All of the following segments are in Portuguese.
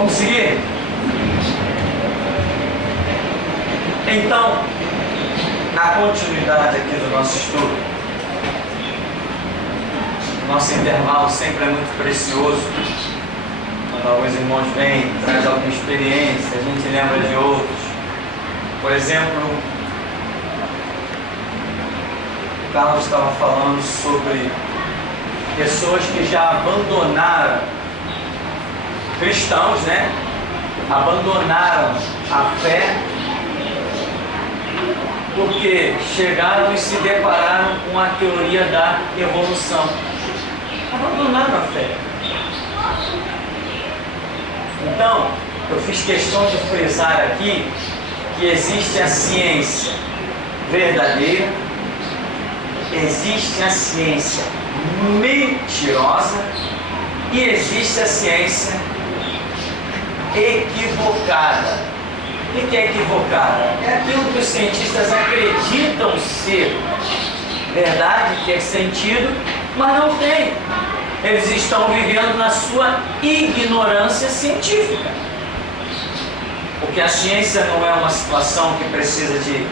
Vamos seguir? Então, na continuidade aqui do nosso estudo, nosso intervalo sempre é muito precioso. Quando alguns irmãos vêm, traz alguma experiência, a gente lembra de outros. Por exemplo, o Carlos estava falando sobre pessoas que já abandonaram, cristãos, né? Abandonaram a fé porque chegaram e se depararam com a teoria da evolução. Abandonaram a fé. Então, eu fiz questão de frisar aqui que existe a ciência verdadeira, existe a ciência mentirosa e existe a ciência equivocada. O que é equivocada? É aquilo que os cientistas acreditam ser verdade, ter sentido, mas não tem. Eles estão vivendo na sua ignorância científica. Porque a ciência não é uma situação que precisa de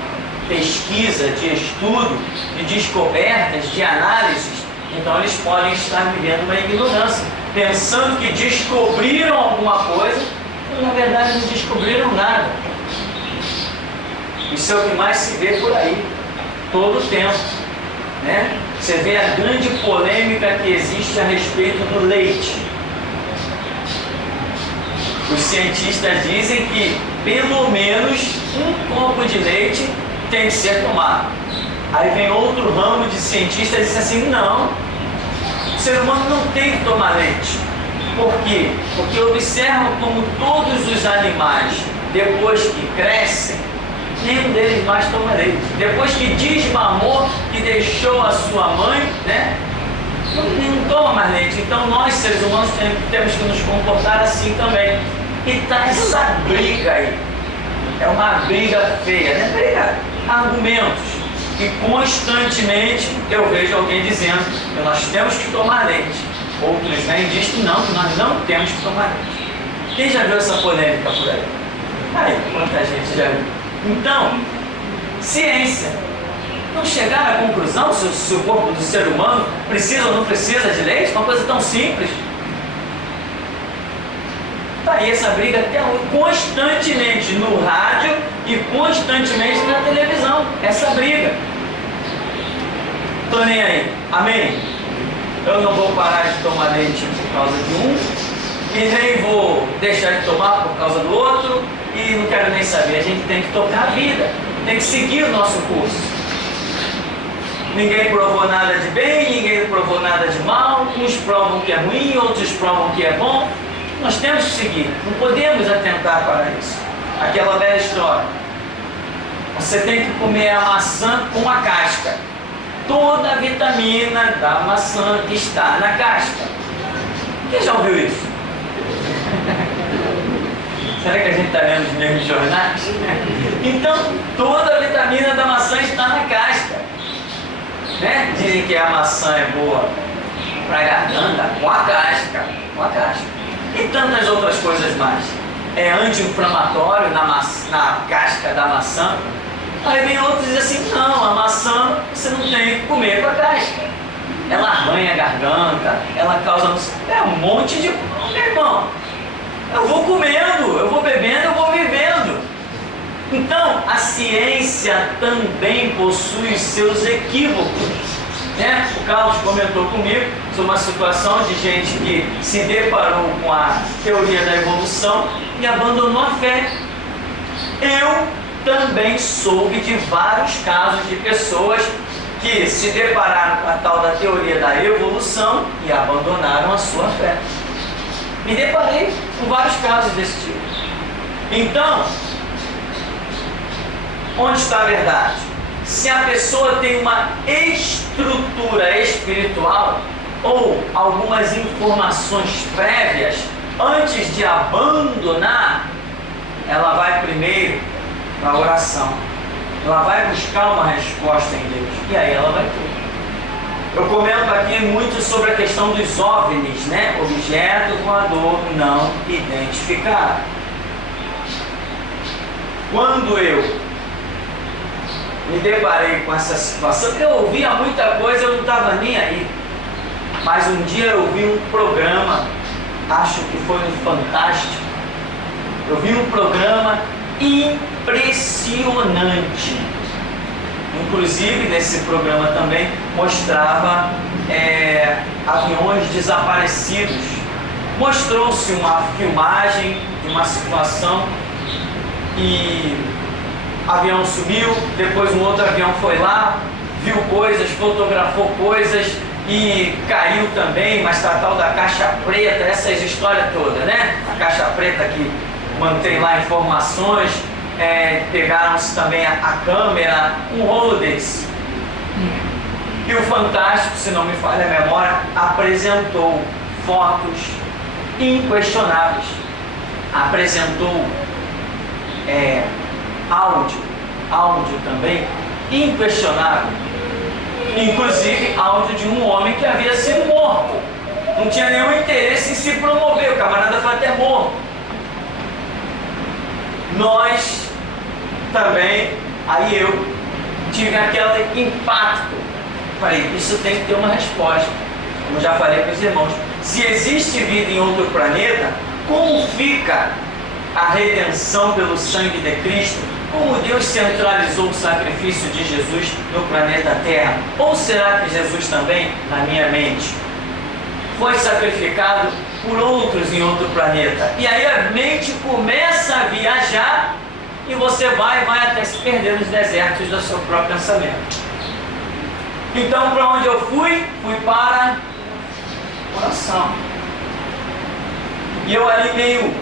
pesquisa, de estudo, de descobertas, de análises. Então eles podem estar vivendo uma ignorância, pensando que descobriram alguma coisa, e na verdade não descobriram nada. Isso é o que mais se vê por aí, todo o tempo, né? Você vê a grande polêmica que existe a respeito do leite. Os cientistas dizem que pelo menos um copo de leite tem que ser tomado. Aí vem outro ramo de cientistas e diz assim, não, o ser humano não tem que tomar leite. Por quê? Porque observam como todos os animais, depois que crescem, nenhum deles mais toma leite. Depois que desmamou, que deixou a sua mãe, né? Não toma mais leite. Então nós, seres humanos, temos que nos comportar assim também. E está essa briga aí. É uma briga feia, né? Briga, argumentos. E constantemente eu vejo alguém dizendo que nós temos que tomar leite. Outros vêm e dizem que nós não temos que tomar leite. Quem já viu essa polêmica por aí? Aí, quanta gente já viu. Então, ciência. Não chegar à conclusão se o corpo do ser humano precisa ou não precisa de leite, uma coisa tão simples. Está aí essa briga até hoje, constantemente no rádio e constantemente na televisão. Essa briga. Estou nem aí. Amém? Eu não vou parar de tomar leite por causa de um, e nem vou deixar de tomar por causa do outro, e não quero nem saber. A gente tem que tocar a vida, tem que seguir o nosso curso. Ninguém provou nada de bem, ninguém provou nada de mal, uns provam que é ruim, outros provam que é bom. Nós temos que seguir, não podemos atentar para isso. Aquela velha história, você tem que comer a maçã com a casca. Toda a vitamina da maçã está na casca. Quem já ouviu isso? Será que a gente está lendo os mesmos jornais? Então, toda a vitamina da maçã está na casca, né? Dizem que a maçã é boa para a garganta, com a casca, e tantas outras coisas mais. É anti-inflamatório na casca da maçã. Aí vem outros e dizem assim, não, a maçã você não tem que comer com a casca. Ela arranha a garganta, ela causa... É um monte de... Meu irmão, eu vou comendo, eu vou bebendo, eu vou vivendo. Então, a ciência também possui os seus equívocos, né? O Carlos comentou comigo sobre uma situação de gente que se deparou com a teoria da evolução e abandonou a fé. Eu também soube de vários casos de pessoas que se depararam com a tal da teoria da evolução e abandonaram a sua fé. Me deparei com vários casos desse tipo. Então, onde está a verdade? Se a pessoa tem uma estrutura espiritual ou algumas informações prévias antes de abandonar, ela vai primeiro para a oração. Ela vai buscar uma resposta em Deus. E aí ela vai ter. Eu comento aqui muito sobre a questão dos OVNIs, né? Objeto voador não identificado. Quando eu me deparei com essa situação, eu ouvia muita coisa, eu não estava nem aí. Mas um dia eu vi um programa, acho que foi no Fantástico, eu vi um programa impressionante. Inclusive, nesse programa também mostrava aviões desaparecidos. Mostrou-se uma filmagem de uma situação e o avião sumiu, depois um outro avião foi lá, viu coisas, fotografou coisas e caiu também, mas tá tal da caixa preta, essas histórias todas, né? A caixa preta que mantém lá informações, pegaram-se também a câmera, um rolo desse. E o Fantástico, se não me falha a memória, apresentou fotos inquestionáveis, apresentou áudio também inquestionável, inclusive áudio de um homem que havia sido morto, não tinha nenhum interesse em se promover, o camarada foi até morto. Nós também, aí eu tive aquele impacto, falei, isso tem que ter uma resposta, como já falei para os irmãos, se existe vida em outro planeta, como fica a redenção pelo sangue de Cristo? Como Deus centralizou o sacrifício de Jesus no planeta Terra? Ou será que Jesus também, na minha mente, foi sacrificado por outros em outro planeta? E aí a mente começa a viajar e você vai até se perder nos desertos do seu próprio pensamento. Então, para onde eu fui? Fui para o coração. E eu ali meio...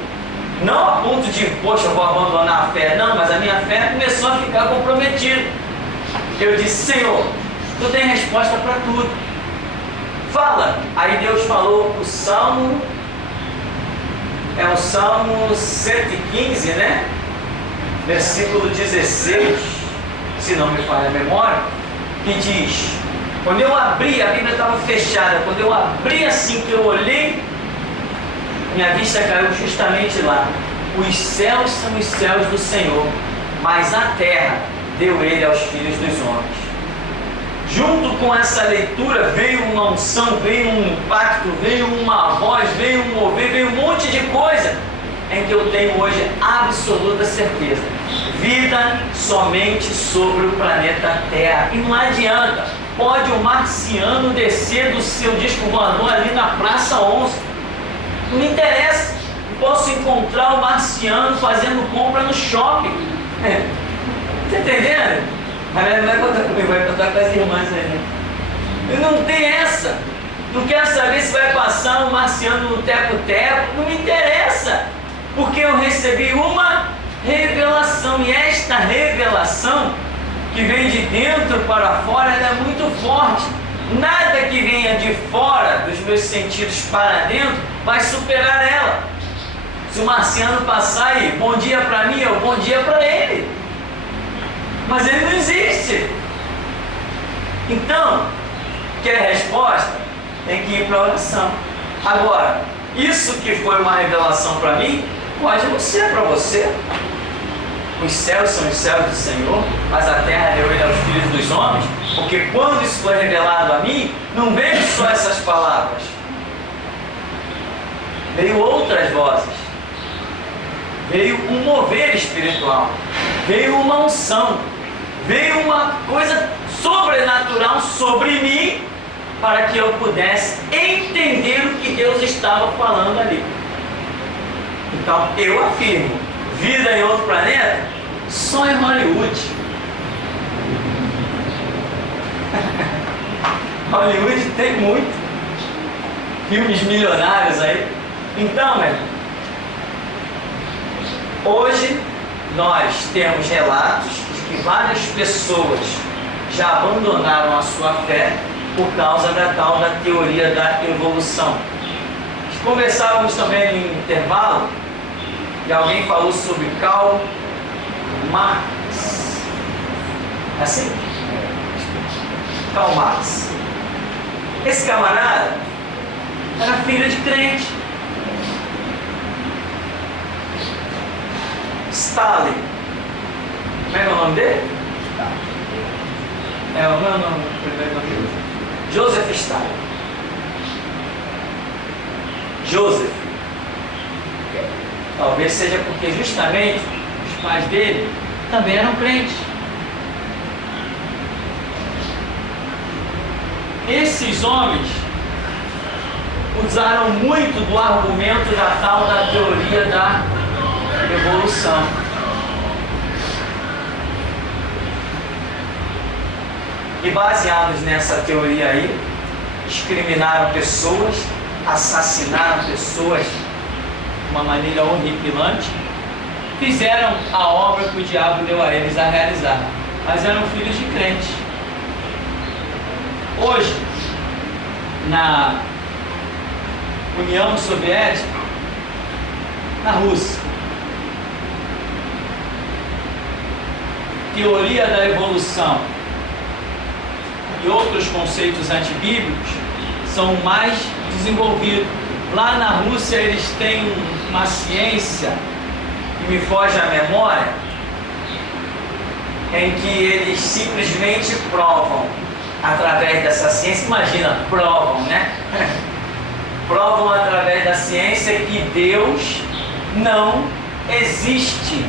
não a ponto de, poxa, eu vou abandonar a fé, não, mas a minha fé começou a ficar comprometida. Eu disse, Senhor, Tu tem resposta para tudo. Fala. Aí Deus falou o Salmo, o Salmo 115, né? Versículo 16, se não me falha a memória, que diz, quando eu abri, a Bíblia estava fechada, quando eu abri assim, que eu olhei, minha vista caiu justamente lá. Os céus são os céus do Senhor, mas a terra deu Ele aos filhos dos homens. Junto com essa leitura veio uma unção, veio um impacto, veio uma voz, veio um mover, veio um monte de coisa em que eu tenho hoje absoluta certeza. Vida somente sobre o planeta Terra. E não adianta, pode o marciano descer do seu disco voador ali na Praça 11. Não me interessa. Posso encontrar o marciano fazendo compra no shopping. Tá entendendo? A minha não vai contar comigo, vai contar com as irmãs aí, né? Eu não tem essa. Não quero saber se vai passar um marciano no teco-teco. Não me interessa. Porque eu recebi uma revelação. E esta revelação, que vem de dentro para fora, ela é muito forte. Nada que venha de fora dos meus sentidos para dentro vai superar ela. Se o marciano passar aí, bom dia para mim, é o bom dia para ele. Mas ele não existe. Então, quer resposta? Tem que ir para a oração. Agora, isso que foi uma revelação para mim, pode não ser para você. Os céus são os céus do Senhor, mas a terra deu Ele aos filhos dos homens. Porque quando isso foi revelado a mim, não veio só essas palavras. Veio outras vozes. Veio um mover espiritual. Veio uma unção. Veio uma coisa sobrenatural sobre mim, para que eu pudesse entender o que Deus estava falando ali. Então, eu afirmo, vida em outro planeta, só em Hollywood. Hollywood tem muito. Filmes milionários aí. Então, hoje nós temos relatos de que várias pessoas já abandonaram a sua fé por causa da tal da teoria da evolução. Conversávamos também no intervalo e alguém falou sobre Karl Marx. Assim? Karl Marx. Esse camarada era filho de crente. Stalin. Como é que é o nome dele? É o meu nome, o primeiro nome dele. Joseph Stalin. Joseph. Talvez seja porque justamente os pais dele também eram crentes. Esses homens usaram muito do argumento da tal da teoria da evolução. E baseados nessa teoria aí, discriminaram pessoas, assassinaram pessoas de uma maneira horripilante, fizeram a obra que o diabo deu a eles a realizar, mas eram filhos de crentes. Hoje, na União Soviética, na Rússia, teoria da evolução e outros conceitos antibíblicos são mais desenvolvidos. Lá na Rússia eles têm uma ciência que me foge à memória, em que eles simplesmente provam através dessa ciência, imagina, provam, né? Provam através da ciência que Deus não existe.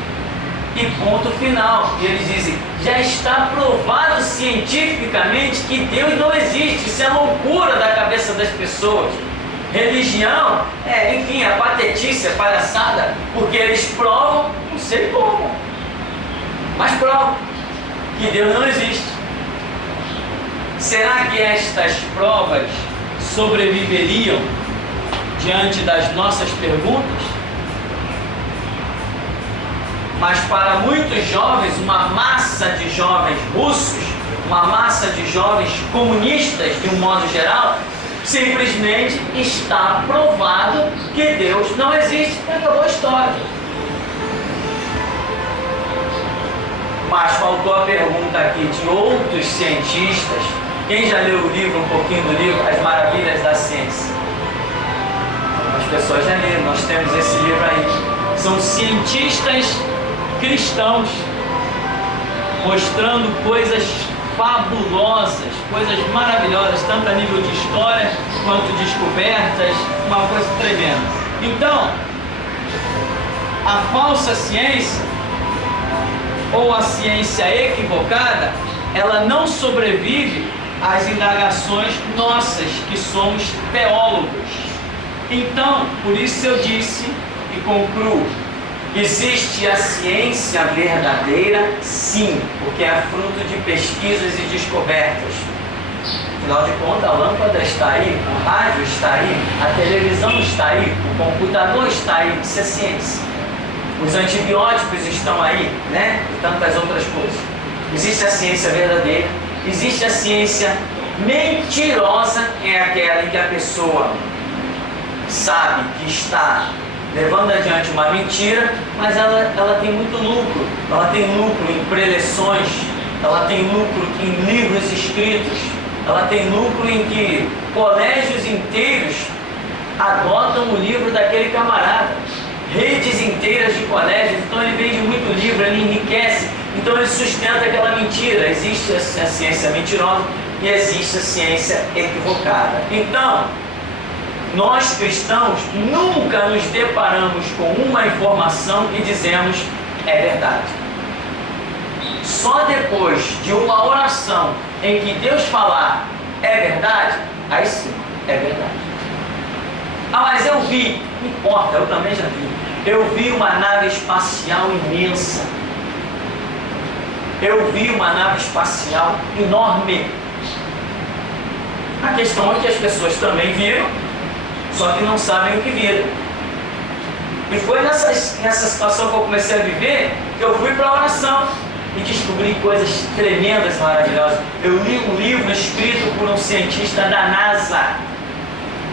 E ponto final. E eles dizem, já está provado cientificamente que Deus não existe. Isso é loucura da cabeça das pessoas. Religião enfim, a patetice, a palhaçada, porque eles provam, não sei como, mas provam que Deus não existe. Será que estas provas sobreviveriam diante das nossas perguntas? Mas para muitos jovens, uma massa de jovens russos, uma massa de jovens comunistas de um modo geral, simplesmente está provado que Deus não existe. Acabou a história. Mas faltou a pergunta aqui de outros cientistas. Quem já leu o livro, um pouquinho do livro, As Maravilhas da Ciência? As pessoas já leram, nós temos esse livro aí. São cientistas cristãos mostrando coisas fabulosas, coisas maravilhosas, tanto a nível de história quanto descobertas, uma coisa tremenda. Então, a falsa ciência ou a ciência equivocada, ela não sobrevive às indagações nossas, que somos teólogos. Então, por isso eu disse e concluo: existe a ciência verdadeira, sim, porque é fruto de pesquisas e descobertas. Afinal de contas, a lâmpada está aí, o rádio está aí, a televisão está aí, o computador está aí, isso é ciência. Os antibióticos estão aí, né? E tantas outras coisas. Existe a ciência verdadeira, existe a ciência mentirosa, é aquela em que a pessoa sabe que está levando adiante uma mentira, mas ela tem muito lucro. Ela tem lucro em preleções, ela tem lucro em livros escritos, ela tem lucro em que colégios inteiros adotam o livro daquele camarada, redes inteiras de colégios. Então ele vende muito livro, ele enriquece, então ele sustenta aquela mentira. Existe a ciência mentirosa e existe a ciência equivocada. Então, nós cristãos nunca nos deparamos com uma informação e dizemos é verdade. Só depois de uma oração em que Deus falar é verdade, aí sim, é verdade. Ah, mas eu vi, não importa, eu também já vi. Eu vi uma nave espacial imensa. Eu vi uma nave espacial enorme. A questão é que as pessoas também viram, só que não sabem o que viram. E foi nessa situação que eu comecei a viver que eu fui para a oração e descobri coisas tremendas, maravilhosas. Eu li um livro escrito por um cientista da NASA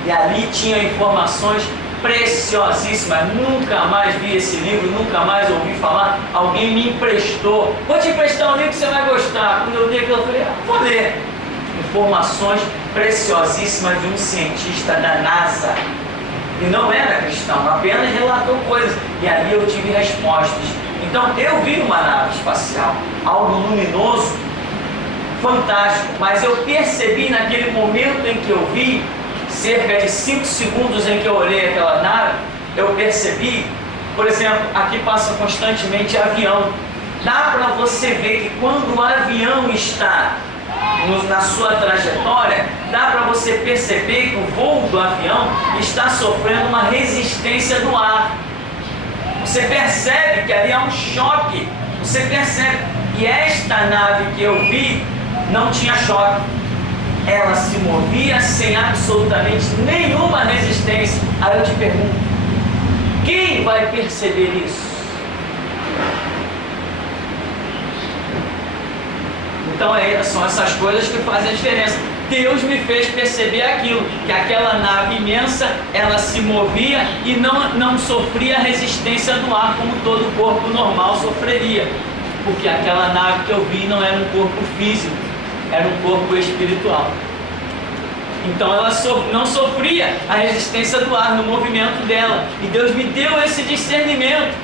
e ali tinha informações preciosíssimas. Nunca mais vi esse livro, nunca mais ouvi falar. Alguém me emprestou. Vou te emprestar um livro que você vai gostar. Quando eu li aquilo, eu falei, vou ler. informações preciosíssimas de um cientista da NASA. E não era cristão, apenas relatou coisas. E ali eu tive respostas. Então eu vi uma nave espacial, algo luminoso, fantástico. Mas eu percebi naquele momento em que eu vi, cerca de 5 segundos em que eu olhei aquela nave, eu percebi, por exemplo, aqui passa constantemente avião. Dá para você ver que quando o avião está na sua trajetória, dá para você perceber que o voo do avião está sofrendo uma resistência do ar. Você percebe que ali há um choque, você percebe. E esta nave que eu vi não tinha choque. Ela se movia sem absolutamente nenhuma resistência. Aí eu te pergunto, quem vai perceber isso? Então são essas coisas que fazem a diferença. Deus me fez perceber aquilo, que aquela nave imensa, ela se movia e não sofria a resistência do ar como todo corpo normal sofreria. Porque aquela nave que eu vi não era um corpo físico, era um corpo espiritual. Então ela não sofria a resistência do ar no movimento dela. E Deus me deu esse discernimento.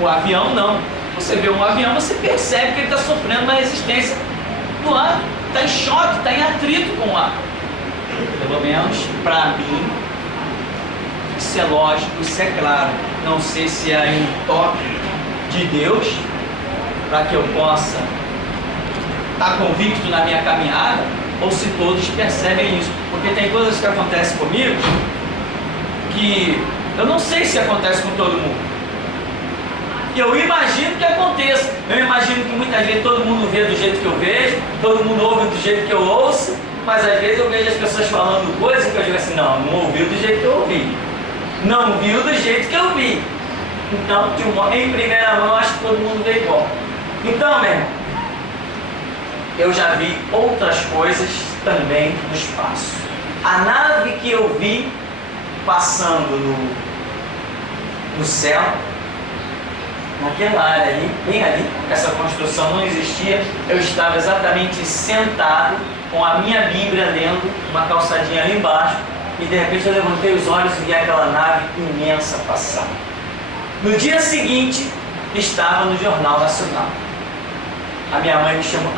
O avião não. Você vê um avião, você percebe que ele está sofrendo uma resistência do ar, está em choque, está em atrito com o ar. Pelo menos para mim, isso é lógico, isso é claro. Não sei se é um toque de Deus para que eu possa estar convicto na minha caminhada, ou se todos percebem isso. Porque tem coisas que acontecem comigo que eu não sei se acontece com todo mundo. Eu imagino que aconteça. Eu imagino que muitas vezes todo mundo vê do jeito que eu vejo, todo mundo ouve do jeito que eu ouço, mas às vezes eu vejo as pessoas falando coisas que eu digo assim, não ouviu do jeito que eu ouvi. Não viu do jeito que eu vi. Então, em primeira mão, acho que todo mundo vê igual. Então, meu irmão, eu já vi outras coisas também no espaço. A nave que eu vi passando no céu, naquela área ali, bem ali, essa construção não existia, eu estava exatamente sentado com a minha Bíblia lendo, uma calçadinha ali embaixo, e de repente eu levantei os olhos e vi aquela nave imensa passar. No dia seguinte, estava no Jornal Nacional. A minha mãe me chamou,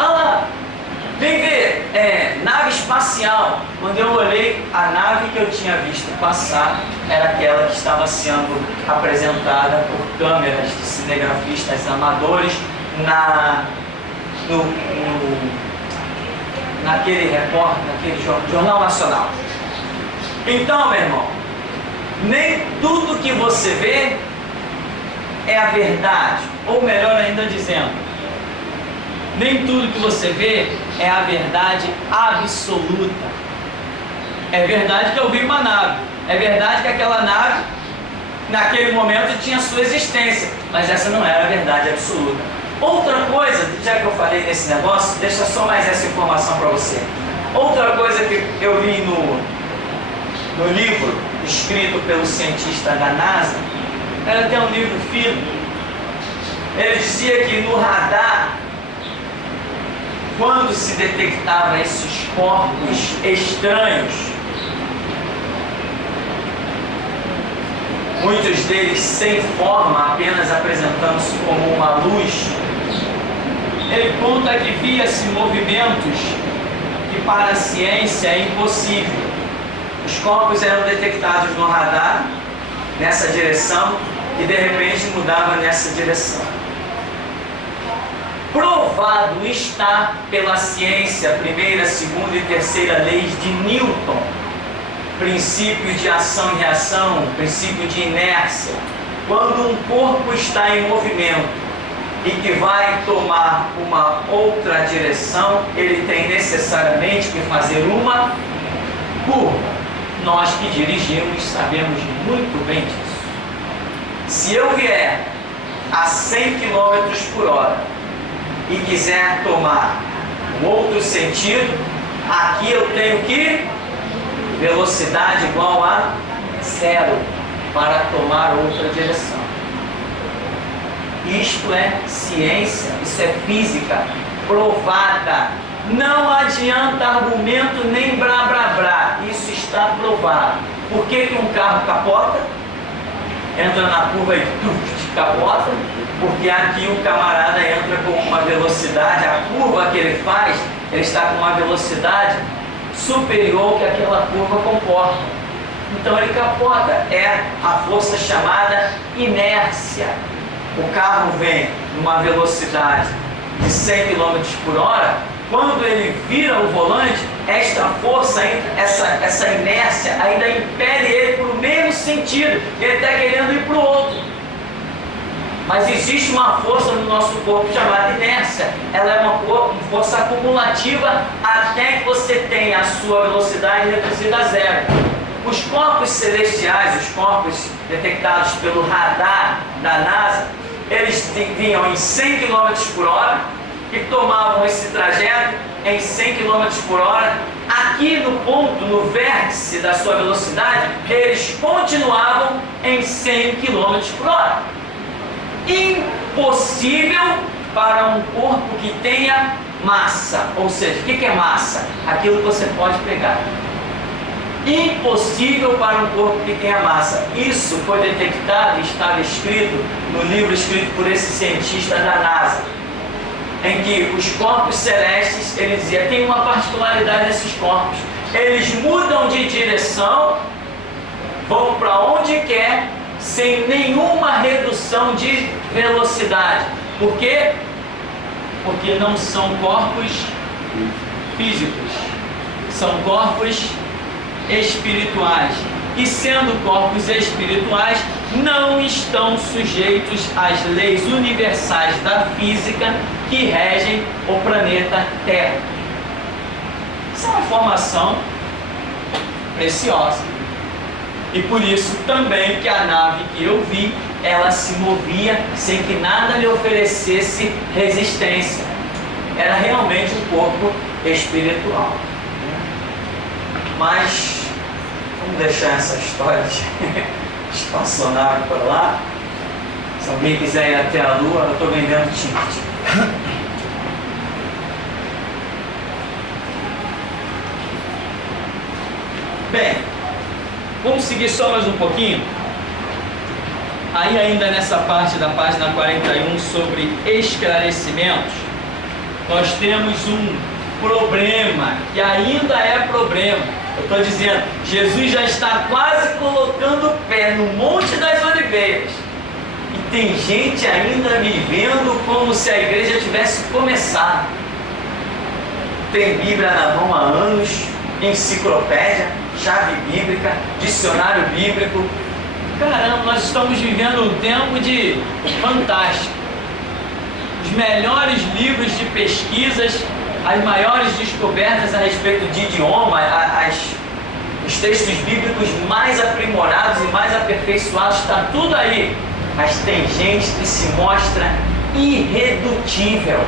vem ver, nave espacial. Quando eu olhei, a nave que eu tinha visto passar era aquela que estava sendo apresentada por câmeras de cinegrafistas amadores naquele Jornal Nacional. Então, meu irmão, nem tudo que você vê é a verdade, ou melhor ainda dizendo, nem tudo que você vê é a verdade absoluta. É verdade que eu vi uma nave, é verdade que aquela nave, naquele momento, tinha sua existência, mas essa não era a verdade absoluta. Outra coisa, já que eu falei nesse negócio, deixa só mais essa informação para você. Outra coisa que eu li no livro escrito pelo cientista da NASA, era até um livro fino. Ele dizia que no radar, quando se detectava esses corpos estranhos, muitos deles sem forma, apenas apresentando-se como uma luz, ele conta que via-se movimentos que para a ciência é impossível. Os corpos eram detectados no radar, nessa direção, e de repente mudava nessa direção. Provado está pela ciência, primeira, segunda e terceira leis de Newton, princípio de ação e reação, princípio de inércia. Quando um corpo está em movimento e que vai tomar uma outra direção, ele tem necessariamente que fazer uma curva. Nós que dirigimos sabemos muito bem disso. Se eu vier a 100 km por hora e quiser tomar um outro sentido, aqui eu tenho que velocidade igual a 0 para tomar outra direção. Isto é ciência, isso é física provada. Não adianta argumento nem blá blá blá. Isso está provado. Por que um carro capota? Entra na curva e capota. Porque aqui o camarada entra com uma velocidade, a curva que ele faz, ele está com uma velocidade superior ao que aquela curva comporta. Então ele capota. É a força chamada inércia. O carro vem numa velocidade de 100 km por hora. Quando ele vira o volante, esta força, essa inércia ainda impele ele para o mesmo sentido. Ele está querendo ir para o outro. Mas existe uma força no nosso corpo chamada inércia. Ela é uma força acumulativa até que você tenha a sua velocidade reduzida a zero. Os corpos celestiais, os corpos detectados pelo radar da NASA, eles vinham em 100 km por hora e tomavam esse trajeto em 100 km por hora. Aqui no ponto, no vértice da sua velocidade, eles continuavam em 100 km por hora. Impossível para um corpo que tenha massa. Ou seja, o que é massa? Aquilo que você pode pegar. Impossível para um corpo que tenha massa. Isso foi detectado e estava escrito no livro escrito por esse cientista da NASA, em que os corpos celestes, ele dizia, tem uma particularidade desses corpos. Eles mudam de direção, vão para onde quer, sem nenhuma redução de velocidade. Por quê? Porque não são corpos físicos, são corpos espirituais. E sendo corpos espirituais, não estão sujeitos às leis universais da física que regem o planeta Terra. Isso é uma informação preciosa. E por isso também que a nave que eu vi, ela se movia sem que nada lhe oferecesse resistência. Era realmente um corpo espiritual. Mas vamos deixar essa história de espaçonave para lá. Se alguém quiser ir até a Lua, eu estou vendendo ticket. Bem, vamos seguir só mais um pouquinho. Aí ainda nessa parte da página 41 sobre esclarecimentos, nós temos um problema, que ainda é problema. Eu estou dizendo, Jesus já está quase colocando o pé no Monte das Oliveiras. E tem gente ainda vivendo como se a igreja tivesse começado. Tem Bíblia na mão há anos, enciclopédia, chave bíblica, dicionário bíblico. Caramba, nós estamos vivendo um tempo de fantástico. Os melhores livros de pesquisas, as maiores descobertas a respeito de idioma, os textos bíblicos mais aprimorados e mais aperfeiçoados, está tudo aí. Mas tem gente que se mostra irredutível.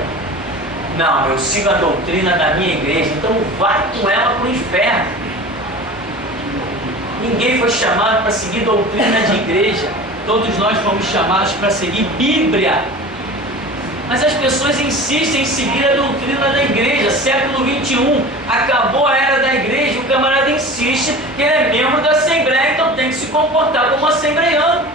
Não, eu sigo a doutrina da minha igreja, então vai com ela para o inferno. Ninguém foi chamado para seguir doutrina de igreja. Todos nós fomos chamados para seguir Bíblia. Mas as pessoas insistem em seguir a doutrina da igreja. Século 21, acabou a era da igreja, o camarada insiste que ele é membro da Assembleia, então tem que se comportar como assembleiano.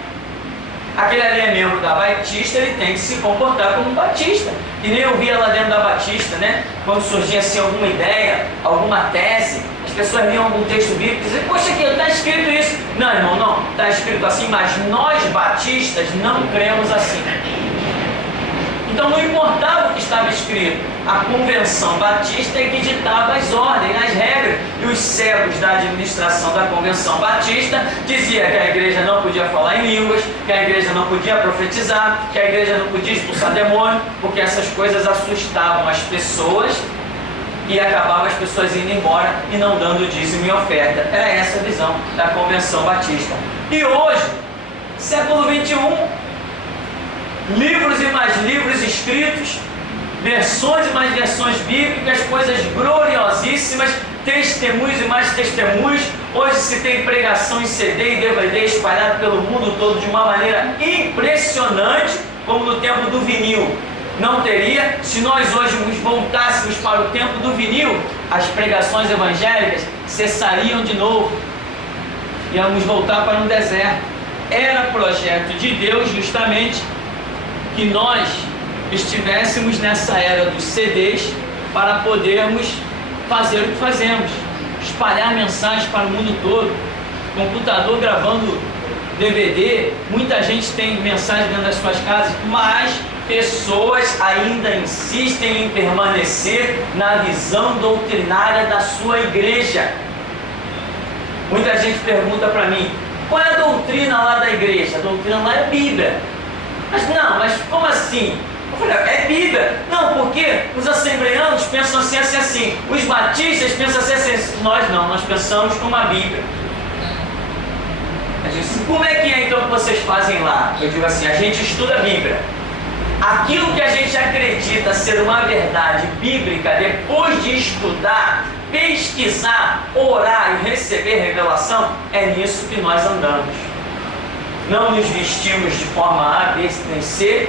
Aquele ali é membro da Batista, ele tem que se comportar como batista. E nem eu via lá dentro da Batista, né? Quando surgia assim alguma ideia, alguma tese, as pessoas liam algum texto bíblico e diziam, poxa, aqui está escrito isso. Não, irmão, não, está escrito assim, mas nós batistas não cremos assim. Então não importava o que estava escrito, a Convenção Batista é que ditava as ordens, as regras, e os cegos da administração da Convenção Batista dizia que a igreja não podia falar em línguas, que a igreja não podia profetizar, que a igreja não podia expulsar demônio, porque essas coisas assustavam as pessoas e acabavam as pessoas indo embora e não dando dízimo e oferta. Era essa a visão da Convenção Batista. E hoje, século 21, livros e mais livros escritos, versões e mais versões bíblicas, coisas gloriosíssimas, testemunhos e mais testemunhos. Hoje se tem pregação em CD e DVD espalhado pelo mundo todo de uma maneira impressionante, como no tempo do vinil. Não teria. Se nós hoje nos voltássemos para o tempo do vinil, as pregações evangélicas cessariam de novo. Íamos voltar para um deserto. Era projeto de Deus justamente que nós estivéssemos nessa era dos CDs para podermos fazer o que fazemos, espalhar mensagens para o mundo todo, computador gravando DVD, muita gente tem mensagem dentro das suas casas, mas pessoas ainda insistem em permanecer na visão doutrinária da sua igreja. Muita gente pergunta para mim, qual é a doutrina lá da igreja? A doutrina lá é Bíblia. Mas como assim? Eu falei, é Bíblia. Não, porque os assembleanos pensam assim. Os batistas pensam assim. Nós não, nós pensamos como a Bíblia. Eu disse, como é que é então que vocês fazem lá? Eu digo assim, a gente estuda a Bíblia. Aquilo que a gente acredita ser uma verdade bíblica, depois de estudar, pesquisar, orar e receber revelação, é nisso que nós andamos. Não nos vestimos de forma A, B, nem C,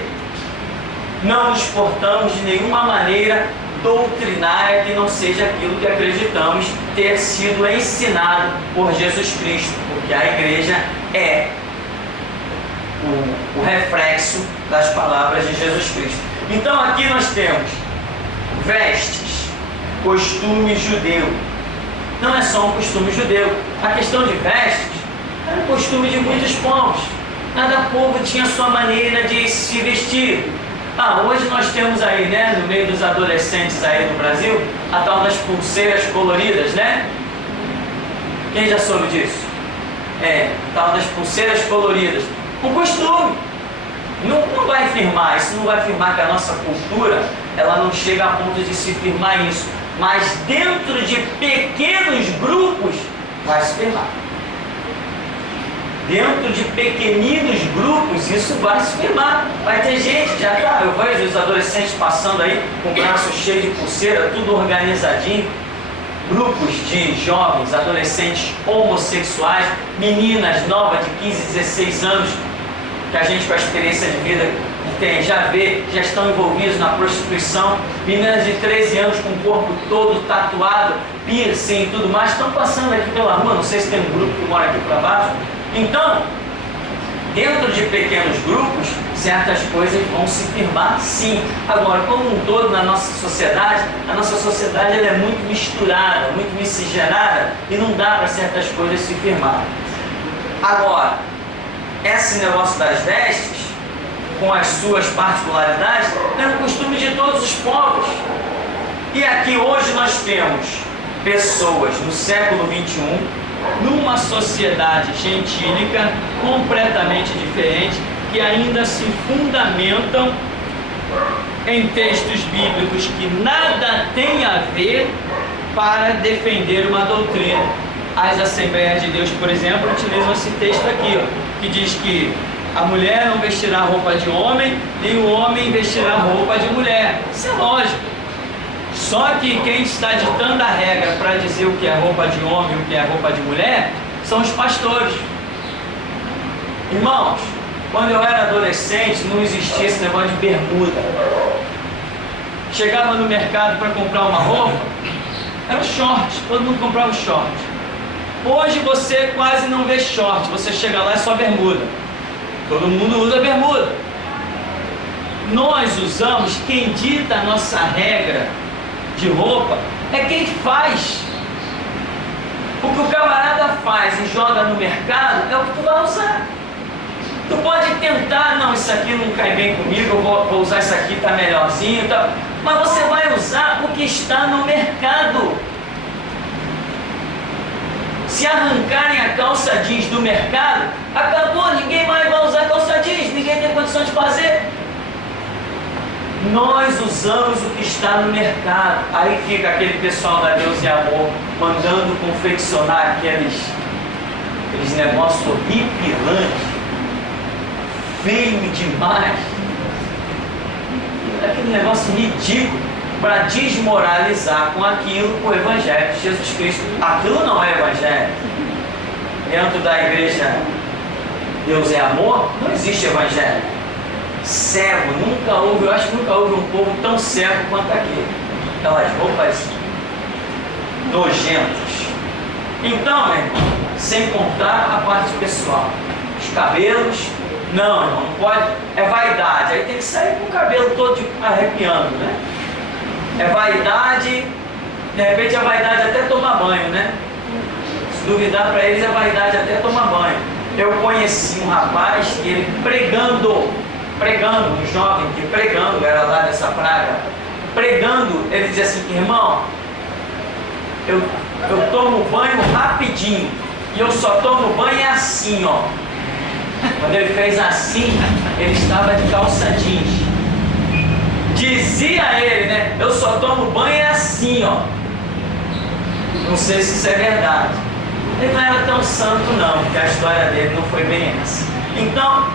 não nos portamos de nenhuma maneira doutrinária que não seja aquilo que acreditamos ter sido ensinado por Jesus Cristo, porque a igreja é o reflexo das palavras de Jesus Cristo. Então aqui nós temos vestes, costume judeu. Não é só um costume judeu. A questão de vestes era um costume de muitos povos. Cada povo tinha sua maneira de se vestir. Hoje nós temos aí, né, no meio dos adolescentes aí do Brasil, a tal das pulseiras coloridas, né? Quem já soube disso? Tal das pulseiras coloridas. Um costume. Não vai firmar, isso não vai firmar que a nossa cultura, ela não chega a ponto de se firmar isso. Mas dentro de pequenos grupos, vai se firmar. Dentro de pequeninos grupos, isso vai se firmar. Vai ter gente, eu vejo os adolescentes passando aí com o braço cheio de pulseira, tudo organizadinho. Grupos de jovens, adolescentes homossexuais, meninas novas de 15, 16 anos, que a gente com a experiência de vida que tem, já estão envolvidos na prostituição. Meninas de 13 anos com o corpo todo tatuado, piercing e tudo mais, estão passando aqui pela rua, não sei se tem um grupo que mora aqui para baixo. Então, dentro de pequenos grupos, certas coisas vão se firmar sim. Agora, como um todo na nossa sociedade, a nossa sociedade ela é muito misturada, muito miscigenada e não dá para certas coisas se firmar. Agora, esse negócio das vestes, com as suas particularidades, é um costume de todos os povos. E aqui hoje nós temos pessoas no século XXI, numa sociedade gentílica completamente diferente, que ainda se fundamentam em textos bíblicos que nada tem a ver para defender uma doutrina. As Assembleias de Deus, por exemplo, utilizam esse texto aqui, que diz que a mulher não vestirá roupa de homem, nem o homem vestirá roupa de mulher. Isso é lógico. Só que quem está ditando a regra para dizer o que é roupa de homem e o que é roupa de mulher são os pastores. Irmãos, quando eu era adolescente não existia esse negócio de bermuda. Chegava no mercado para comprar uma roupa, era short, todo mundo comprava short. Hoje você quase não vê short, você chega lá é só bermuda. Todo mundo usa bermuda. Nós usamos, quem dita a nossa regra de roupa é quem faz. O que o camarada faz e joga no mercado é o que tu vai usar. Tu pode tentar, não, isso aqui não cai bem comigo, eu vou usar isso aqui, tá melhorzinho, tá, mas você vai usar o que está no mercado. Se arrancarem a calça jeans do mercado, acabou, ninguém mais vai usar calça jeans, ninguém tem condição de fazer. Nós usamos o que está no mercado. Aí fica aquele pessoal da Deus e Amor mandando confeccionar aqueles negócios horripilantes, feio demais, aquele negócio ridículo, para desmoralizar com aquilo o Evangelho de Jesus Cristo. Aquilo não é Evangelho. Dentro da igreja Deus é Amor, não existe Evangelho. cego. Nunca houve, eu acho que nunca houve um povo tão cego quanto aquele. Aquelas roupas nojentas. Então, meu irmão, sem contar a parte pessoal. Os cabelos, não, irmão, não pode. É vaidade. Aí tem que sair com o cabelo todo arrepiando, né? É vaidade. De repente a vaidade até tomar banho, né? Se duvidar para eles, a vaidade até tomar banho. Eu conheci um rapaz que ele pregando, um jovem que pregando, era lá dessa praga, pregando, ele dizia assim: irmão, eu tomo banho rapidinho, e eu só tomo banho assim, ó. Quando ele fez assim, ele estava de calça jeans. Dizia ele, né? Eu só tomo banho assim, ó. Não sei se isso é verdade. Ele não era tão santo não, porque a história dele não foi bem essa. Então,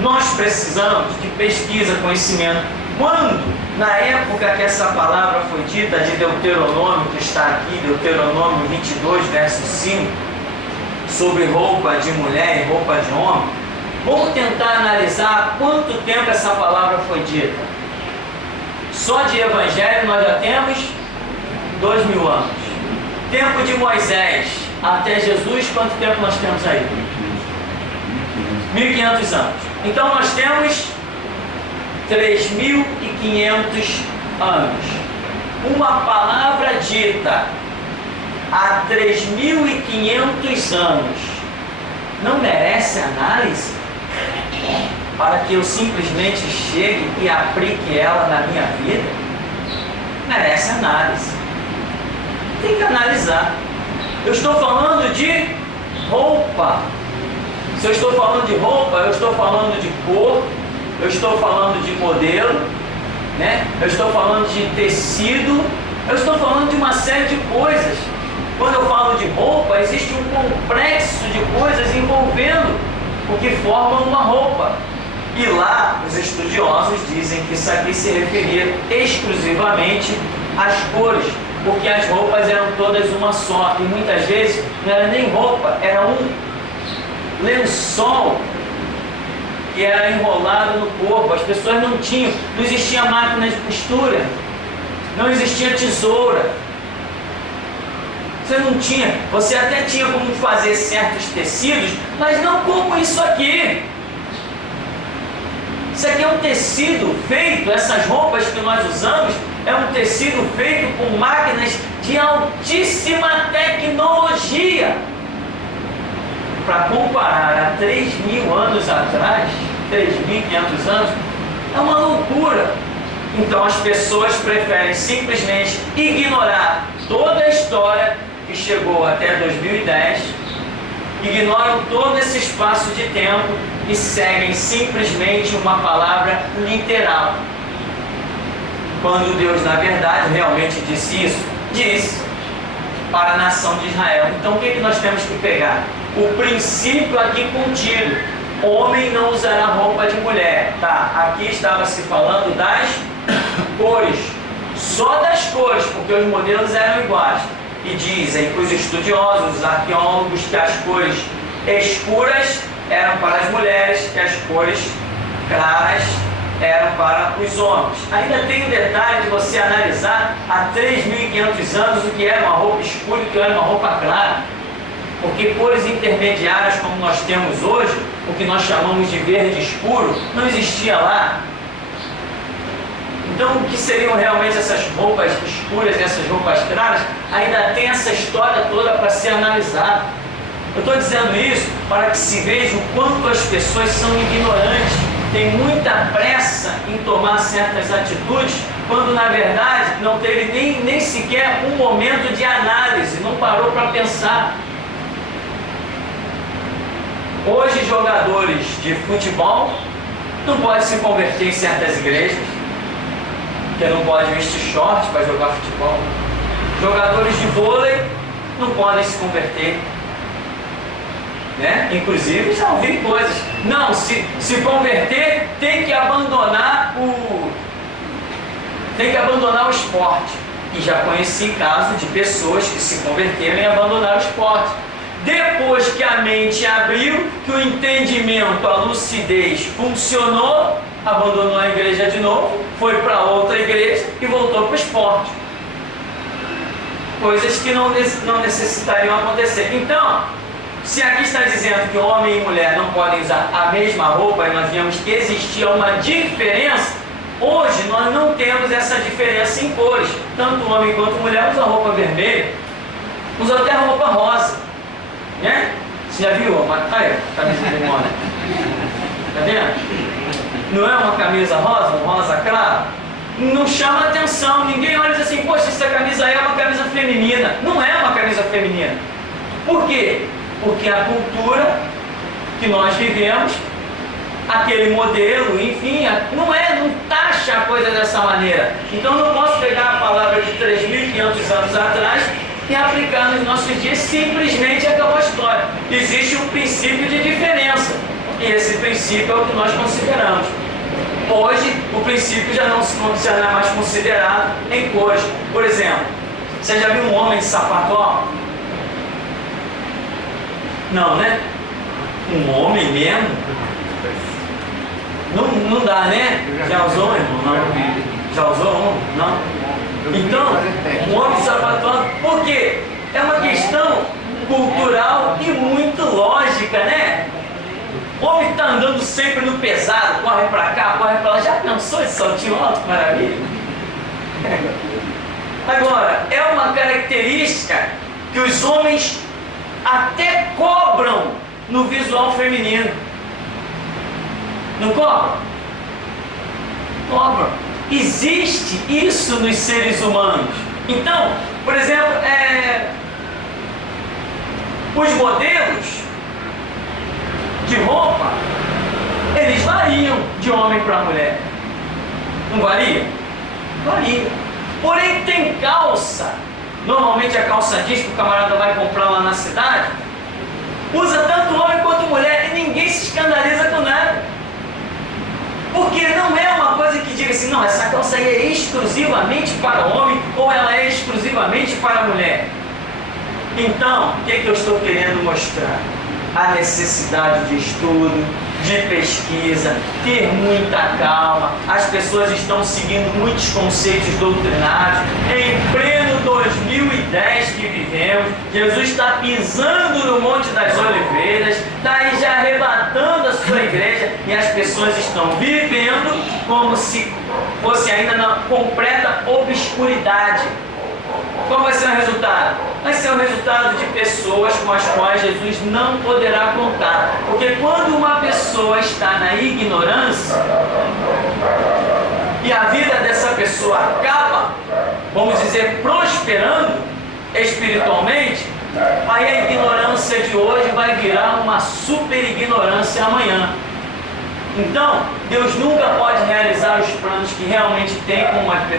nós precisamos de pesquisa, conhecimento. Quando, na época que essa palavra foi dita, de Deuteronômio, que está aqui, Deuteronômio 22, verso 5, sobre roupa de mulher e roupa de homem, vamos tentar analisar há quanto tempo essa palavra foi dita. Só de evangelho nós já temos 2000 anos. Tempo de Moisés até Jesus, quanto tempo nós temos aí? 1500 anos. Então nós temos 3500 anos. Uma palavra dita há 3500 anos não merece análise para que eu simplesmente chegue e aplique ela na minha vida? Merece análise. Tem que analisar. Eu estou falando de roupa. Se eu estou falando de roupa, eu estou falando de cor, eu estou falando de modelo, né? Eu estou falando de tecido, eu estou falando de uma série de coisas. Quando eu falo de roupa, existe um complexo de coisas envolvendo o que forma uma roupa. E lá, os estudiosos dizem que isso aqui se referia exclusivamente às cores, porque as roupas eram todas uma só, e muitas vezes não era nem roupa, era um lençol que era enrolado no corpo. As pessoas não existia máquina de costura, não existia tesoura, você até tinha como fazer certos tecidos, mas não como isso aqui. Isso aqui é um tecido feito, essas roupas que nós usamos, é um tecido feito com máquinas de altíssima tecnologia. Para comparar a 3.000 anos atrás, 3.500 anos, é uma loucura. Então as pessoas preferem simplesmente ignorar toda a história que chegou até 2010, ignoram todo esse espaço de tempo e seguem simplesmente uma palavra literal. Quando Deus, na verdade, realmente disse para a nação de Israel. Então o que nós temos que pegar? O princípio aqui contido: homem não usará roupa de mulher. Tá, aqui estava se falando das cores, só das cores, porque os modelos eram iguais. E dizem os estudiosos, os arqueólogos, que as cores escuras eram para as mulheres e as cores claras eram para os homens. Ainda tem o detalhe de você analisar há 3.500 anos o que era uma roupa escura e o que era uma roupa clara. Porque cores intermediárias como nós temos hoje, o que nós chamamos de verde escuro, não existia lá. Então, o que seriam realmente essas roupas escuras e essas roupas claras? Ainda tem essa história toda para ser analisada. Eu estou dizendo isso para que se veja o quanto as pessoas são ignorantes, tem muita pressa em tomar certas atitudes, quando na verdade não teve nem sequer um momento de análise, não parou para pensar. Hoje, jogadores de futebol não podem se converter em certas igrejas, porque não pode vestir shorts para jogar futebol. Jogadores de vôlei não podem se converter, né? Inclusive já ouvi coisas: não, se converter tem que abandonar o esporte. E já conheci casos de pessoas que se converteram e abandonaram o esporte. Depois que a mente abriu, que o entendimento, a lucidez funcionou, abandonou a igreja de novo, foi para outra igreja e voltou para o esporte. Coisas que não necessitariam acontecer. Então, se aqui está dizendo que homem e mulher não podem usar a mesma roupa, e nós vimos que existia uma diferença, hoje nós não temos essa diferença em cores. Tanto homem quanto mulher usa roupa vermelha, usa até roupa rosa, né? Você já viu? Aí, camisa de moda. Tá vendo? Não é uma camisa rosa, um rosa claro? Não chama atenção, ninguém olha e diz assim, poxa, essa camisa aí é uma camisa feminina. Não é uma camisa feminina. Por quê? Porque a cultura que nós vivemos, aquele modelo, enfim, não taxa a coisa dessa maneira. Então não posso pegar a palavra de 3.500 anos atrás e aplicar nos nossos dias, simplesmente acabou a história. Existe um princípio de diferença, e esse princípio é o que nós consideramos. Hoje, o princípio já não é mais considerado em cores. Por exemplo, você já viu um homem de sapato alto? Não, né? Um homem mesmo? Não dá, né? Já usou, irmão? Não. Já usou um? Não? Então, um homem de sapato alto, por quê? É uma questão cultural e muito lógica, né? O homem está andando sempre no pesado, corre para cá, corre para lá. Já pensou esse saltinho alto? Que maravilha! Agora, é uma característica que os homens até cobram no visual feminino. Não cobram? Cobram. Existe isso nos seres humanos. Então, por exemplo, os modelos de roupa, eles variam de homem para mulher. Não varia? Varia. Porém, tem calça, normalmente a calça jeans que o camarada vai comprar lá na cidade, usa tanto homem quanto mulher e ninguém se escandaliza com nada. Porque não é uma coisa que diga assim, não, essa calça aí é exclusivamente para homem ou ela é exclusivamente para mulher. Então, o que eu estou querendo mostrar? A necessidade de estudo, de pesquisa, ter muita calma. As pessoas estão seguindo muitos conceitos doutrinários. Em pleno 2010 que vivemos, Jesus está pisando no Monte das Oliveiras, está aí já arrebatando a sua igreja, e as pessoas estão vivendo como se fosse ainda na completa obscuridade. Qual vai ser o resultado? Vai ser o resultado de pessoas com as quais Jesus não poderá contar. Porque quando uma pessoa está na ignorância e a vida dessa pessoa acaba, vamos dizer, prosperando espiritualmente, aí a ignorância de hoje vai virar uma super ignorância amanhã. Então, Deus nunca pode realizar os planos que realmente tem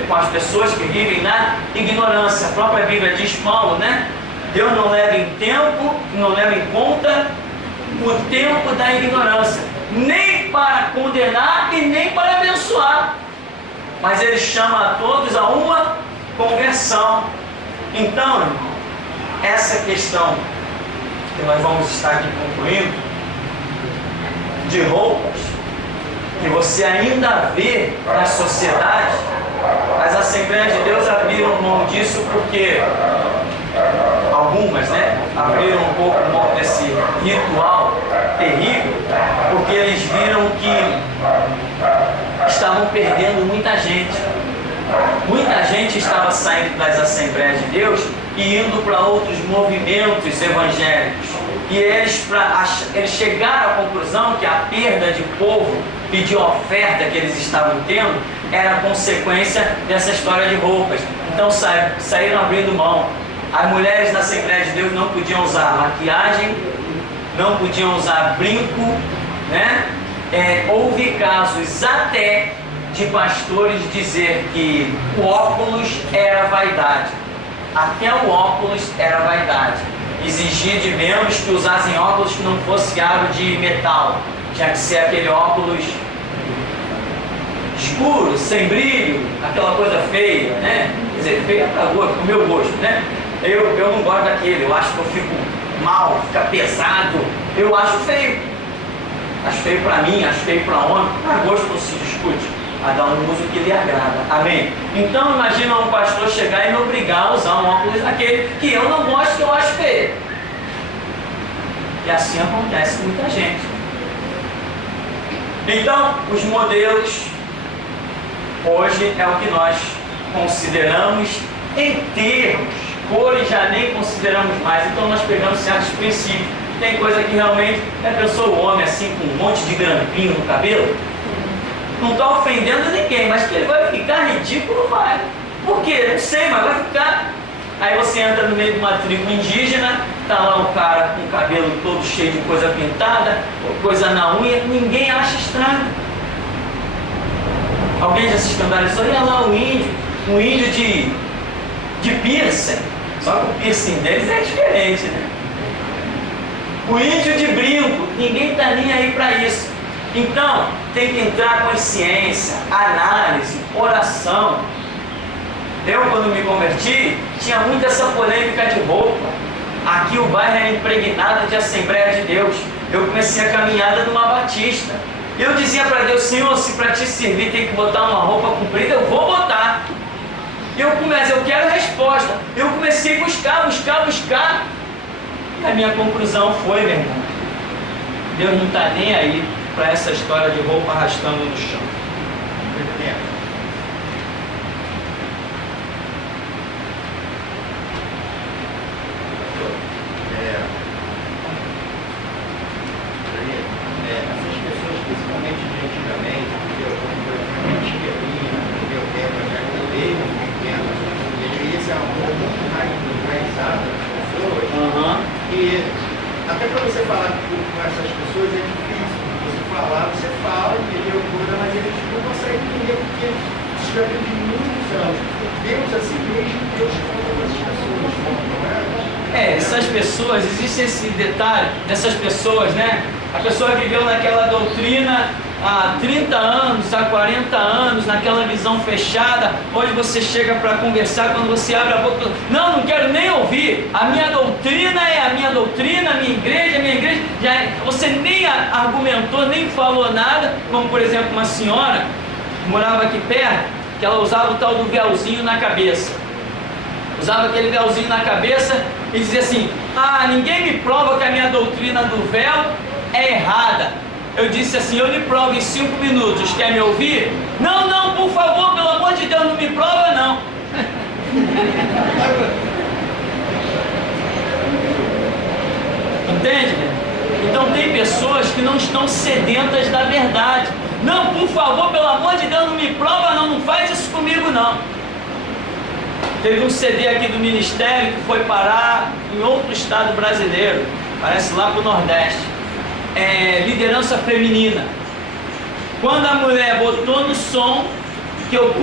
com as pessoas que vivem na ignorância. A própria Bíblia diz, Paulo, né? Deus não leva em conta o tempo da ignorância, nem para condenar e nem para abençoar. Mas Ele chama a todos a uma conversão. Então, irmão, essa questão que nós vamos estar aqui concluindo, de roupas, que você ainda vê na sociedade, as Assembleias de Deus abriram mão disso porque algumas, né, abriram um pouco mão desse ritual terrível, porque eles viram que estavam perdendo muita gente. Muita gente estava saindo das Assembleias de Deus e indo para outros movimentos evangélicos. E eles chegaram à conclusão que a perda de povo e de oferta que eles estavam tendo era consequência dessa história de roupas. Então saíram abrindo mão. As mulheres da Assembleia de Deus não podiam usar maquiagem, não podiam usar brinco, né? Houve casos até de pastores dizer que o óculos era vaidade. Até o óculos era vaidade. Exigir de membros que usassem óculos que não fosse aro de metal. Tinha que ser aquele óculos escuro, sem brilho, aquela coisa feia, né? Quer dizer, feia para o meu gosto, né? Eu não gosto daquele, eu acho que eu fico mal, fica pesado. Eu acho feio. Acho feio para mim, acho feio para homem. A gosto não se discute. A dar um uso que lhe agrada. Amém? Então imagina um pastor chegar e me obrigar a usar um óculos aquele que eu não gosto, que eu acho feio. E assim acontece com muita gente. Então, os modelos hoje é o que nós consideramos em termos. Cores já nem consideramos mais. Então nós pegamos certos princípios. Tem coisa que realmente já pensou o homem assim com um monte de grampinho no cabelo? Não está ofendendo ninguém, mas que ele vai ficar ridículo, vai. Por quê? Não sei, mas vai ficar. Aí você entra no meio de uma tribo indígena, tá lá um cara com o cabelo todo cheio de coisa pintada, coisa na unha, ninguém acha estranho. Alguém já se escandalizou? Olha lá o índio, um índio de piercing. Só que o piercing deles é diferente, né? O índio de brinco, ninguém está nem aí para isso. Então, tem que entrar com ciência, análise, oração. Eu, quando me converti, tinha muito essa polêmica de roupa. Aqui o bairro era impregnado de Assembleia de Deus. Eu comecei a caminhada numa batista. Eu dizia para Deus, Senhor, se para te servir tem que botar uma roupa comprida, eu vou botar. Eu quero resposta. Eu comecei a buscar. E a minha conclusão foi, meu irmão, Deus não está nem aí para essa história de roupa arrastando no chão. Essas pessoas, principalmente de antigamente, porque eu já mudei muito pequeno, e esse amor muito enraizado nas pessoas, e até para você falar com essas pessoas é difícil. Você fala, entendeu? Mas eles não conseguem entender porque isso já vem de muitos anos. Deus assim mesmo, Deus conta com essas pessoas, não é? Essas pessoas, existe esse detalhe dessas pessoas, né? A pessoa viveu naquela doutrina há 30 anos, há 40 anos, naquela visão fechada, onde você chega para conversar, quando você abre a boca, não quero nem ouvir, a minha doutrina é a minha doutrina, a minha igreja, você nem argumentou, nem falou nada, como por exemplo uma senhora, que morava aqui perto, que ela usava o tal do véuzinho na cabeça, usava aquele véuzinho na cabeça e dizia assim, ninguém me prova que a minha doutrina do véu é errada. Eu disse assim, eu lhe provo em 5 minutos, quer me ouvir? Não, por favor, pelo amor de Deus, não me prova não. Entende? Então tem pessoas que não estão sedentas da verdade. Não, por favor, pelo amor de Deus, não me prova não faz isso comigo não. Teve um CD aqui do Ministério que foi parar em outro estado brasileiro, parece lá para o Nordeste. Liderança feminina. Quando a mulher botou no som, que eu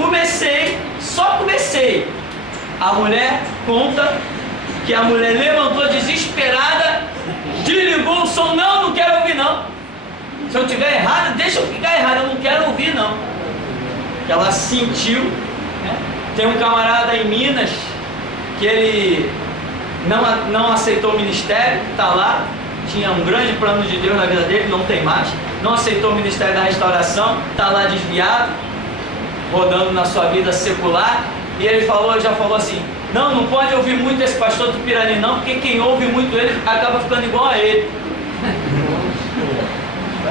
só comecei, a mulher conta que a mulher levantou desesperada, desligou o som, não quero ouvir não. Se eu estiver errado, deixa eu ficar errado, eu não quero ouvir não. Ela sentiu, né? Tem um camarada em Minas que ele não aceitou o ministério, está lá, tinha um grande plano de Deus na vida dele, não tem mais, não aceitou o ministério da restauração, está lá desviado, rodando na sua vida secular, e ele já falou assim, não pode ouvir muito esse pastor do Pirani não, porque quem ouve muito ele acaba ficando igual a ele.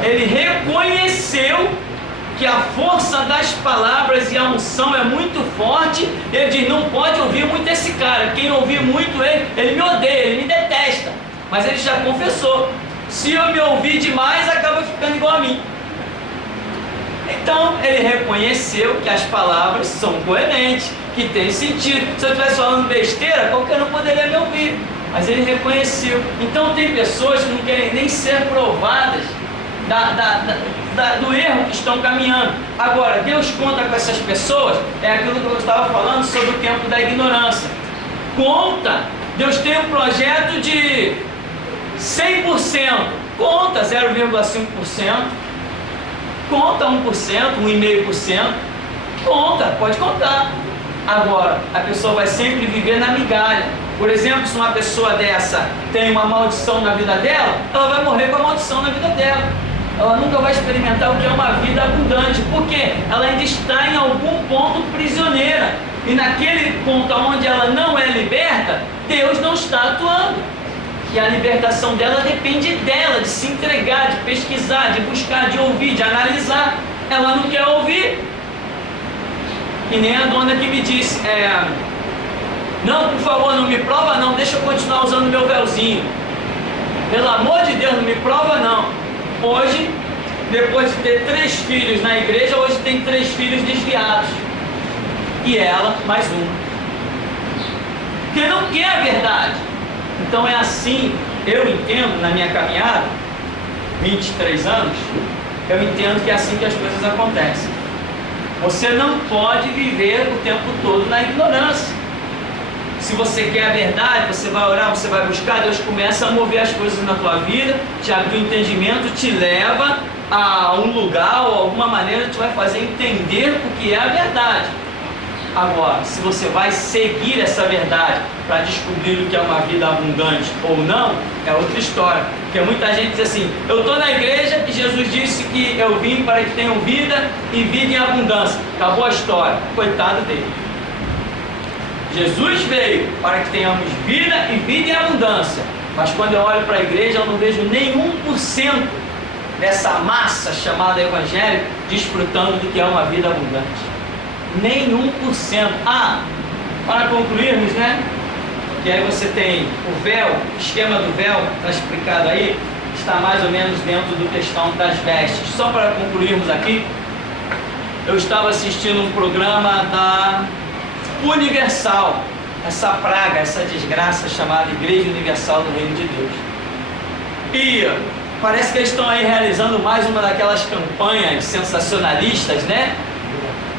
Ele reconheceu que a força das palavras e a unção é muito forte. Ele diz, não pode ouvir muito esse cara, quem ouvir muito ele me odeia, ele me detesta. Mas ele já confessou, se eu me ouvir demais, acaba ficando igual a mim. Então ele reconheceu que as palavras são coerentes, que tem sentido. Se eu estivesse falando besteira, qualquer um poderia me ouvir, mas ele reconheceu. Então tem pessoas que não querem nem ser provadas do erro que estão caminhando. Agora, Deus conta com essas pessoas, é aquilo que eu estava falando sobre o tempo da ignorância. Conta, Deus tem um projeto de 100%, conta 0,5%, conta 1%, 1,5%, conta, pode contar. Agora, a pessoa vai sempre viver na migalha. Por exemplo, se uma pessoa dessa tem uma maldição na vida dela, ela vai morrer com a maldição na vida dela. Ela nunca vai experimentar o que é uma vida abundante, porque ela ainda está em algum ponto prisioneira. E naquele ponto onde ela não é liberta, Deus não está atuando. E a libertação dela depende dela, de se entregar, de pesquisar, de buscar, de ouvir, de analisar. Ela não quer ouvir. E nem a dona que me disse, não, por favor, não me prova não, deixa eu continuar usando meu véuzinho. Pelo amor de Deus, não me prova não. Hoje, depois de ter 3 filhos na igreja, hoje tem 3 filhos desviados. E ela, mais uma. Porque não quer a verdade. Então é assim, eu entendo na minha caminhada, 23 anos, eu entendo que é assim que as coisas acontecem. Você não pode viver o tempo todo na ignorância. Se você quer a verdade, você vai orar, você vai buscar, Deus começa a mover as coisas na tua vida, te abre o entendimento, te leva a um lugar ou alguma maneira te vai fazer entender o que é a verdade. Agora, se você vai seguir essa verdade para descobrir o que é uma vida abundante ou não, é outra história. Porque muita gente diz assim, eu estou na igreja e Jesus disse que eu vim para que tenham vida e vida em abundância. Acabou a história. Coitado dele. Jesus veio para que tenhamos vida e vida em abundância. Mas quando eu olho para a igreja, eu não vejo nenhum por cento dessa massa chamada evangélico desfrutando do que é uma vida abundante. Nenhum por cento. Para concluirmos, né? Que aí você tem o véu, o esquema do véu, está explicado aí, está mais ou menos dentro do questão das vestes. Só para concluirmos aqui, eu estava assistindo um programa da Universal, essa praga, essa desgraça chamada Igreja Universal do Reino de Deus. E parece que eles estão aí realizando mais uma daquelas campanhas sensacionalistas, né?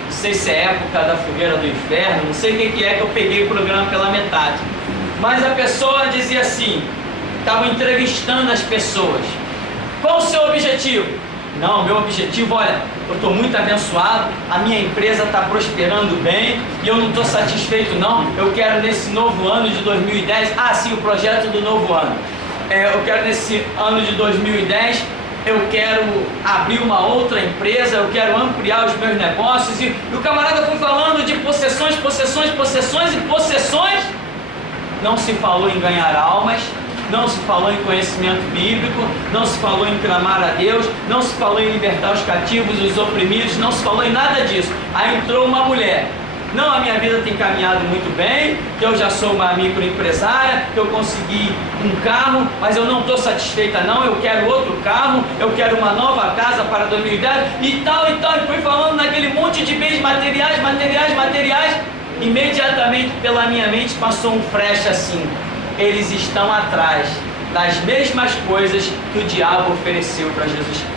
Não sei se é época da fogueira do inferno, não sei o que é que eu peguei o programa pela metade. Mas a pessoa dizia assim, estavam entrevistando as pessoas. Qual o seu objetivo? Não, meu objetivo, olha, eu estou muito abençoado, a minha empresa está prosperando bem e eu não estou satisfeito não, eu quero nesse novo ano de 2010, sim, o projeto do novo ano. Eu quero nesse ano de 2010, eu quero abrir uma outra empresa, eu quero ampliar os meus negócios. E o camarada foi falando de possessões, possessões, possessões e possessões. Não se falou em ganhar almas, não se falou em conhecimento bíblico, não se falou em clamar a Deus, não se falou em libertar os cativos e os oprimidos, não se falou em nada disso. Aí entrou uma mulher. Não, a minha vida tem caminhado muito bem, que eu já sou uma microempresária, que eu consegui um carro, mas eu não estou satisfeita não, eu quero outro carro, eu quero uma nova casa para 2010 e tal, e fui falando naquele monte de bens materiais, imediatamente pela minha mente passou um flash assim, eles estão atrás das mesmas coisas que o diabo ofereceu para Jesus Cristo.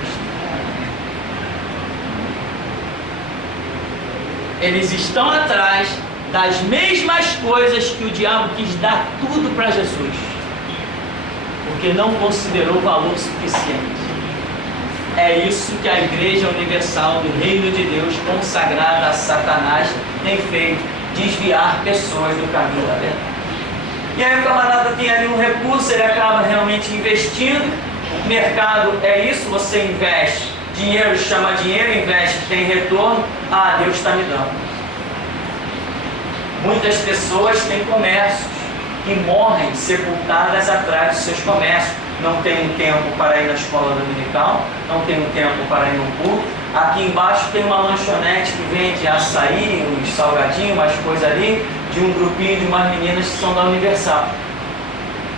Eles estão atrás das mesmas coisas que o diabo quis dar tudo para Jesus, porque não considerou valor suficiente. É isso que a Igreja Universal do Reino de Deus, consagrada a Satanás, tem feito, desviar pessoas do caminho da verdade. E aí o camarada tem ali um recurso, ele acaba realmente investindo, o mercado é isso, você investe. Dinheiro chama dinheiro, investe, tem retorno. Deus está me dando. Muitas pessoas têm comércios e morrem sepultadas atrás dos seus comércios. Não tem um tempo para ir na escola dominical, não tem um tempo para ir no culto. Aqui embaixo tem uma lanchonete que vende açaí, uns salgadinhos, umas coisas ali, de um grupinho de umas meninas que são da Universal.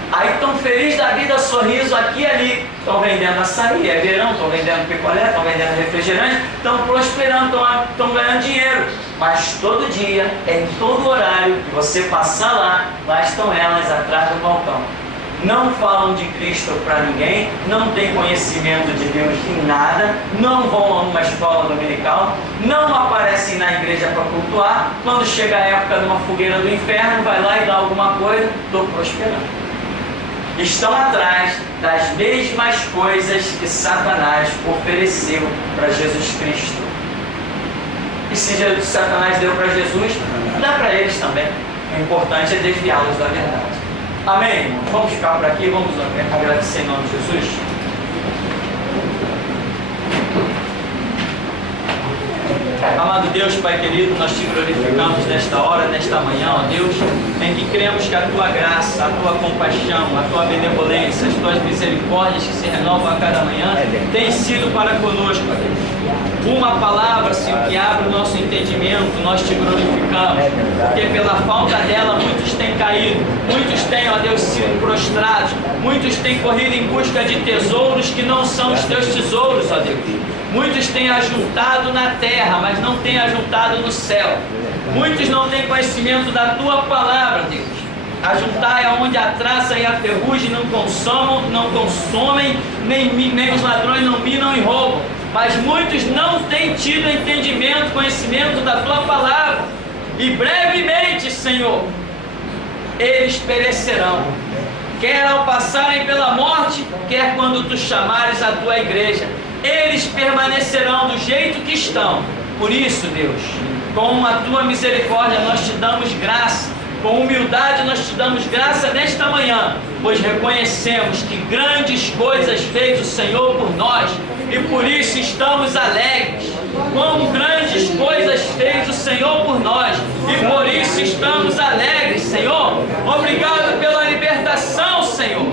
Aí estão felizes da vida, sorriso aqui e ali. Estão vendendo açaí, é verão, estão vendendo picolé, estão vendendo refrigerante, estão prosperando, estão ganhando dinheiro. Mas todo dia, em todo horário que você passar lá estão elas atrás do balcão. Não falam de Cristo para ninguém, não têm conhecimento de Deus em nada, não vão a uma escola dominical, não aparecem na igreja para cultuar. Quando chega a época de uma fogueira do inferno, vai lá e dá alguma coisa, estou prosperando. Estão atrás das mesmas coisas que Satanás ofereceu para Jesus Cristo. E se Satanás deu para Jesus, dá para eles também. O importante é desviá-los da verdade. Amém, irmão? Vamos ficar por aqui, vamos agradecer em nome de Jesus. Amado Deus, Pai querido, nós te glorificamos nesta hora, nesta manhã, ó Deus, em que cremos que a Tua graça, a Tua compaixão, a Tua benevolência, as Tuas misericórdias que se renovam a cada manhã, têm sido para conosco, ó Deus. Uma palavra, Senhor, que abre o nosso entendimento, nós te glorificamos, porque pela falta dela muitos têm caído, muitos têm, ó Deus, sido prostrados, muitos têm corrido em busca de tesouros que não são os Teus tesouros, ó Deus. Muitos têm ajuntado na terra, mas não têm ajuntado no céu. Muitos não têm conhecimento da Tua palavra, Deus. Ajuntar é onde a traça e a ferrugem não consomem, nem os ladrões não minam e roubam. Mas muitos não têm tido entendimento, conhecimento da Tua palavra. E brevemente, Senhor, eles perecerão. Quer ao passarem pela morte, quer quando Tu chamares a Tua igreja. Eles permanecerão do jeito que estão. Por isso, Deus, com a Tua misericórdia nós te damos graça, com humildade nós te damos graça nesta manhã, pois reconhecemos que grandes coisas fez o Senhor por nós e por isso estamos alegres. Quão grandes coisas fez o Senhor por nós e por isso estamos alegres, Senhor. Obrigado pela libertação, Senhor,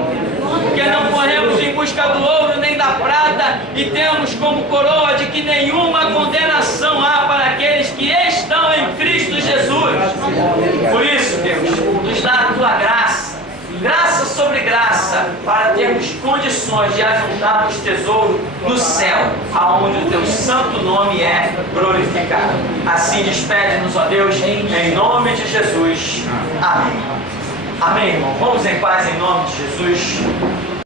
porque não corremos em busca do ouro nem da prata e temos como coroa de que nenhuma condenação há para aqueles que estão em Cristo Jesus. Por isso, Deus, nos dá a Tua graça, graça sobre graça, para termos condições de ajuntarmos tesouro no céu, aonde o Teu santo nome é glorificado. Assim despede-nos, ó Deus, em nome de Jesus. Amém. Amém, irmão. Vamos em paz em nome de Jesus.